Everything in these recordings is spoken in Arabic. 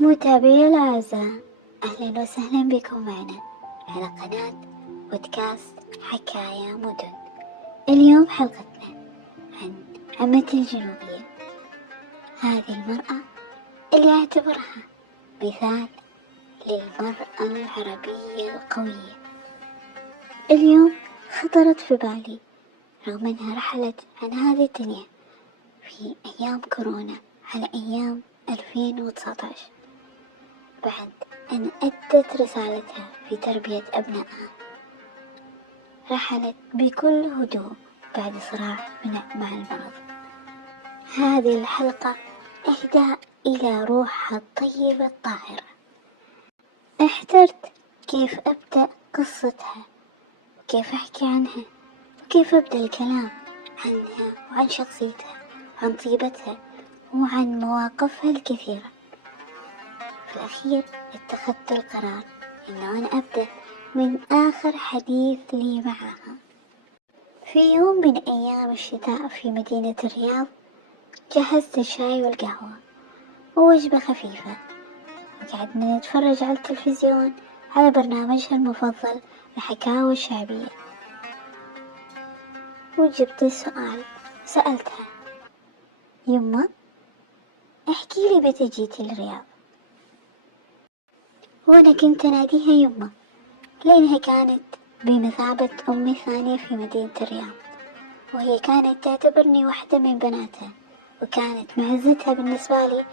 متابعي الأعزاء، أهلا وسهلا بكم معنا على قناة بودكاست حكاية مدن. اليوم حلقتنا عن عمتي الجنوبية، هذه المرأة اللي أعتبرها مثال للمرأة العربية القوية. اليوم خطرت في بالي رغم أنها رحلت عن هذه الدنيا في أيام كورونا على أيام 2019 بعد أن أدت رسالتها في تربية أبنائها. رحلت بكل هدوء بعد صراع مع المرض. هذه الحلقة إهداء إلى روحها الطيبة الطاهرة. احترت كيف أبدأ قصتها وكيف أحكي عنها وكيف أبدأ الكلام عنها وعن شخصيتها وعن طيبتها وعن مواقفها الكثيرة. في الأخير اتخذت القرار إنه أنا أبدأ من آخر حديث لي معها. في يوم من أيام الشتاء في مدينة الرياض جهزت الشاي والقهوة ووجبة خفيفة، وقعدنا نتفرج على التلفزيون على برنامجها المفضل الحكاوي الشعبية. وجبت السؤال، سألتها: يمه احكي لي متى جيتي الرياض؟ وأنا كنت أناديها يمه لأنها كانت بمثابة أمي الثانية في مدينة الرياض، وهي كانت تعتبرني واحدة من بناتها، وكانت معزتها بالنسبة لي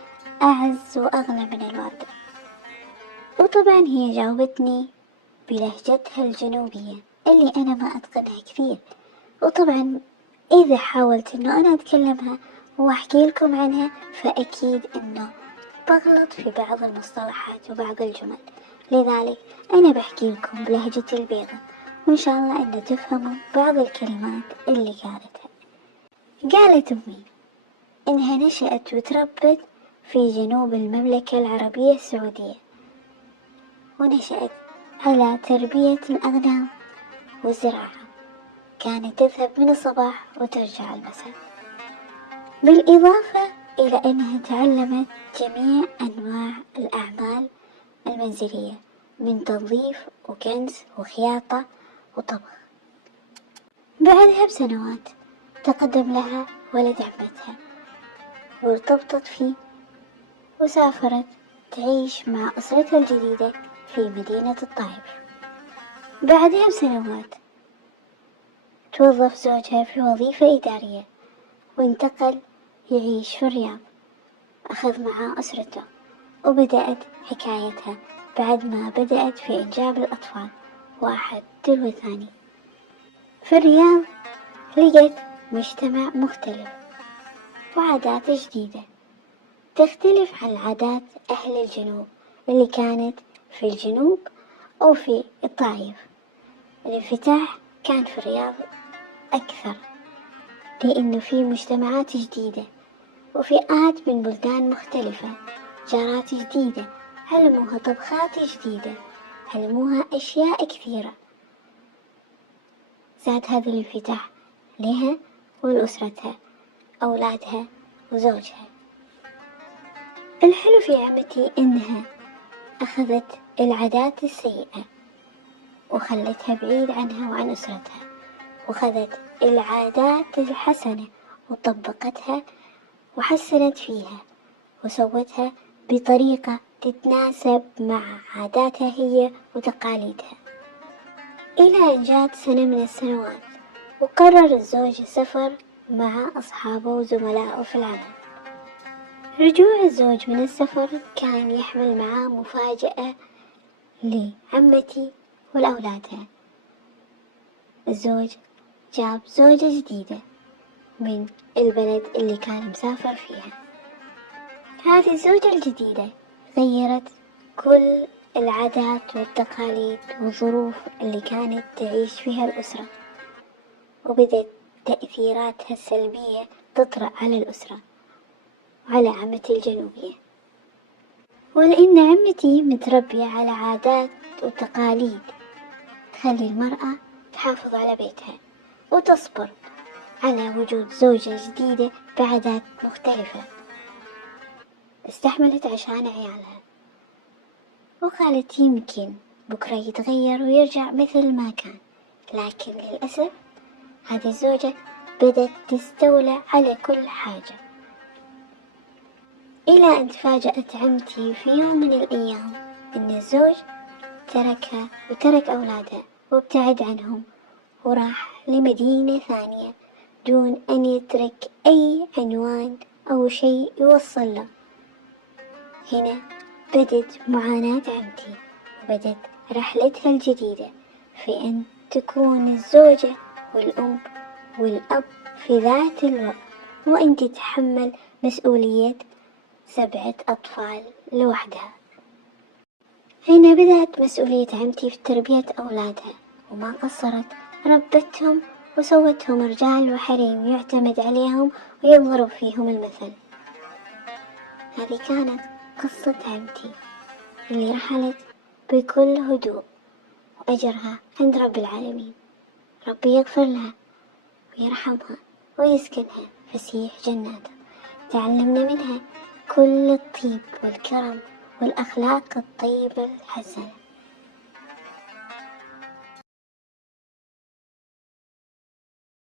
أعز وأغلى من الوالدة. وطبعا هي جاوبتني بلهجتها الجنوبية اللي أنا ما أتقنها كثير، وطبعا إذا حاولت إنه أنا أتكلمها وأحكي لكم عنها فأكيد إنه بغلط في بعض المصطلحات وبعض الجمل، لذلك أنا بحكي لكم بلهجتي البيضاء، وإن شاء الله أن تفهموا بعض الكلمات اللي قالتها. قالت أمي إنها نشأت وتربت في جنوب المملكة العربية السعودية، ونشأت على تربية الأغنام والزراعة، كانت تذهب من الصباح وترجع المساء، بالإضافة إلى أنها تعلمت جميع أنواع الأعمال المنزلية من تنظيف وكنس وخياطة وطبخ. بعدها بسنوات تقدم لها ولد عمتها وارتبطت فيه وسافرت تعيش مع أسرتها الجديدة في مدينة الطائف. بعدها بسنوات توظف زوجها في وظيفة إدارية وانتقل يعيش في الرياض، أخذ معاه أسرته، وبدأت حكايتها بعد ما بدأت في إنجاب الأطفال واحد تلو الثاني. في الرياض لقت مجتمع مختلف وعادات جديدة تختلف عن عادات أهل الجنوب اللي كانت في الجنوب أو في الطائف. الانفتاح كان في الرياض أكثر لأنه في مجتمعات جديدة وفئات من بلدان مختلفة، جارات جديدة علموها طبخات جديدة، علموها أشياء كثيرة. زاد هذا الانفتاح لها ولأسرتها، أولادها وزوجها. الحلو في عمتي إنها أخذت العادات السيئة وخلتها بعيد عنها وعن أسرتها، وأخذت العادات الحسنة وطبقتها وحسنت فيها وسوتها بطريقة تتناسب مع عاداتها هي وتقاليدها. إلى أن جات سنة من السنوات وقرر الزوج السفر مع أصحابه وزملائه في العمل. رجوع الزوج من السفر كان يحمل معاه مفاجأة لعمتي ولأولادها. الزوج جاب زوجة جديدة من البلد اللي كان مسافر فيها. هذه الزوجة الجديدة غيرت كل العادات والتقاليد والظروف اللي كانت تعيش فيها الأسرة، وبدأت تأثيراتها السلبية تطرأ على الأسرة وعلى عمتي الجنوبية. ولأن عمتي متربية على عادات وتقاليد تخلي المرأة تحافظ على بيتها وتصبر على وجود زوجة جديدة بعادات مختلفة، استحملت عشان عيالها وقالت يمكن بكرة يتغير ويرجع مثل ما كان، لكن للأسف هذه الزوجة بدأت تستولى على كل حاجة، إلى أن تفاجأت عمتي في يوم من الأيام أن الزوج تركها وترك أولادها وابتعد عنهم وراح لمدينة ثانية دون أن يترك أي عنوان أو شيء يوصل له. هنا بدت معاناة عمتي وبدت رحلتها الجديدة في أن تكون الزوجة والأم والأب في ذات الوقت، وأن تتحمل مسؤولية 7 أطفال لوحدها. هنا بدأت مسؤولية عمتي في تربية أولادها، وما قصرت، ربتهم وسوتهم رجال وحريم يعتمد عليهم ويضرب فيهم المثل. هذه كانت قصة عمتي اللي رحلت بكل هدوء، وأجرها عند رب العالمين. ربي يغفر لها ويرحمها ويسكنها فسيح جناته. تعلمنا منها كل الطيب والكرم والأخلاق الطيبة الحسنة.